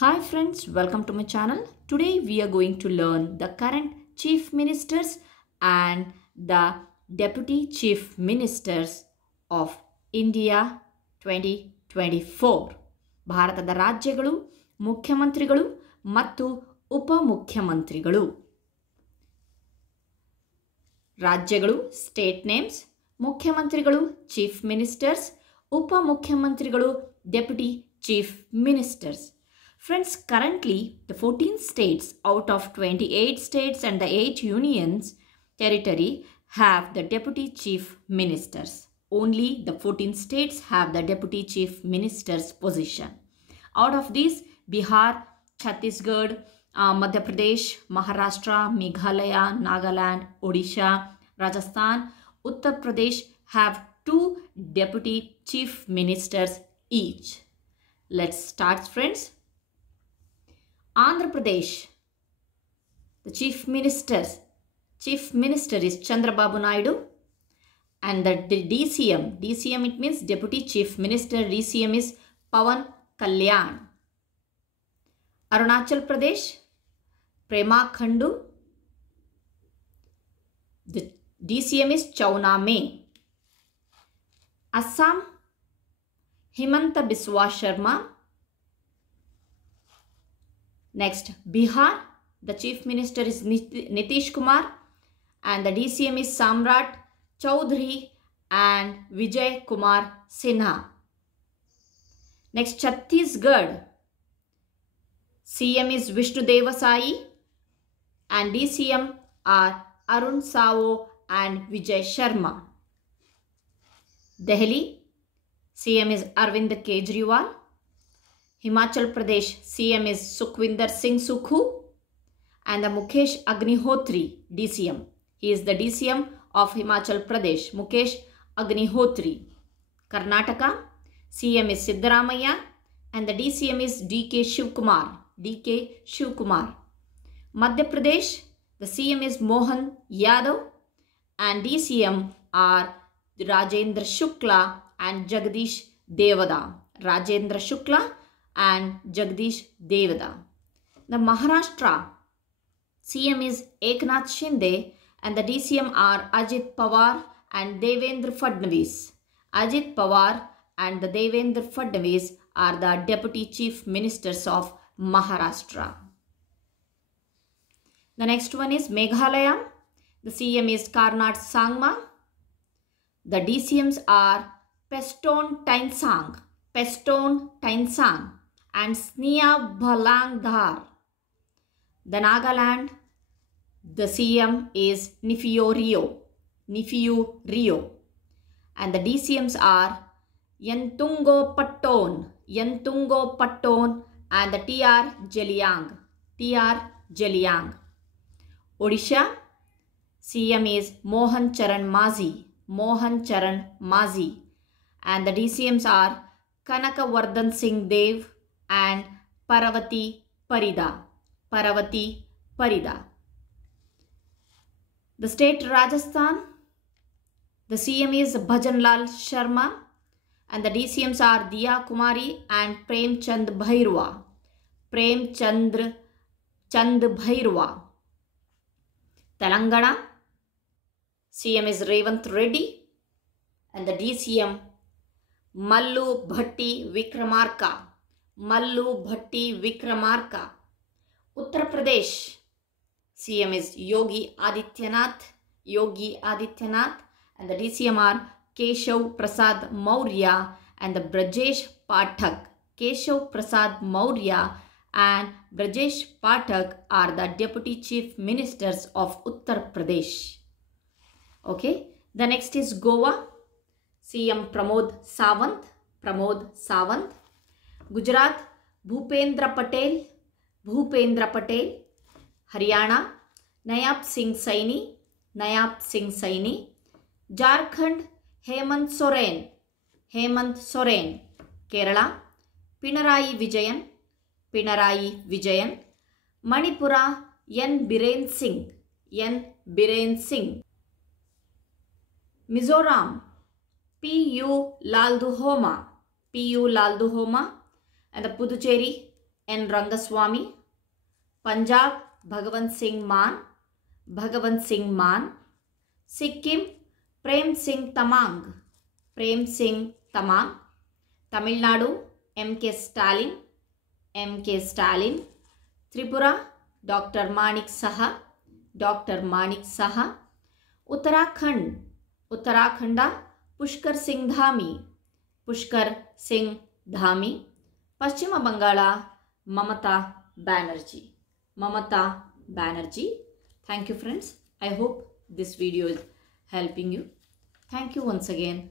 Hi friends, welcome to my channel. Today we are going to learn the current chief ministers and the deputy chief ministers of India 2024. ಭಾರತದ ರಾಜ್ಯಗಳು, ಮುಖ್ಯಮಂತ್ರಿಗಳು ಮತ್ತು ಉಪಮುಖ್ಯಮಂತ್ರಿಗಳು. ರಾಜ್ಯಗಳು state names, ಮುಖ್ಯಮಂತ್ರಿಗಳು chief ministers, ಉಪಮುಖ್ಯಮಂತ್ರಿಗಳು deputy chief ministers. Friends, currently the 14 states out of 28 states and the 8 unions territory have the deputy chief ministers. Only the 14 states have the deputy chief minister's position. Out of these, Bihar, Chhattisgarh, Madhya Pradesh, Maharashtra, Meghalaya, Nagaland, Odisha, Rajasthan, Uttar Pradesh have 2 deputy chief ministers each. Let's start, friends. Andhra Pradesh, the chief minister is Chandrababu Naidu, and the DCM it means deputy chief minister, DCM is Pawan Kalyan. Arunachal Pradesh, Prema Khandu, the DCM is Chauna May. Assam, Himanta Biswa Sharma. Next, Bihar, the chief minister is Nitish Kumar and the DCM is Samrat Chaudhary and Vijay Kumar Sinha. Next, Chhattisgarh, CM is Vishnu Deva Sai and DCM are Arun Sao and Vijay Sharma. Delhi, CM is Arvind Kejriwal. Himachal Pradesh, CM is Sukhwinder Singh Sukhu and the Mukesh Agnihotri, DCM. He is the DCM of Himachal Pradesh, Mukesh Agnihotri. Karnataka, CM is Siddaramaiah and the DCM is DK Shivkumar. Madhya Pradesh, the CM is Mohan Yadav and DCM are Rajendra Shukla and Jagdish Devada. Rajendra Shukla and Jagdish Devada. The Maharashtra CM is Eknath Shinde and the DCM are Ajit Pawar and Devendra Fadnavis. Ajit Pawar and the Devendra Fadnavis are the deputy chief ministers of Maharashtra. The next one is Meghalaya. The CM is Karnat Sangma. The DCMs are Peston Tainsang and Sneha Bhalangdhar. The Nagaland, the CM is Nifiu Rio. And the DCMs are Yantungo Patton and the TR Jeliang. Odisha, CM is Mohan Charan Mazi. And the DCMs are Kanakavardhan Singh Dev and Paravati Parida. The state Rajasthan, the CM is Bhajanlal Sharma and the DCMs are Diya Kumari and Premchand Bhairwa. Telangana, CM is Revant Reddy and the DCM Mallu Bhatti Vikramarka. Uttar Pradesh, CM is Yogi Adityanath and the DCM are Keshav Prasad Maurya and the Brajesh Pathak. Keshav Prasad Maurya and Brajesh Pathak are the deputy chief ministers of Uttar Pradesh. Okay, the next is Goa. CM Pramod Sawant. Gujarat, Bhupendra Patel. Haryana, Nayab Singh Saini. Jharkhand, Hemant Soren. Kerala, Pinarayi Vijayan. Manipura, N. Biren Singh. Mizoram, P.U. Lalduhoma and the Puducherry N. Rangaswamy. Punjab, Bhagwant Singh Mann. Sikkim, Prem Singh Tamang. Tamil Nadu, M.K. Stalin. Tripura, Dr. Manik Saha. Uttarakhanda, Pushkar Singh Dhami. Paschima Bangala, Mamata Banerjee. Thank you friends. I hope this video is helping you. Thank you once again.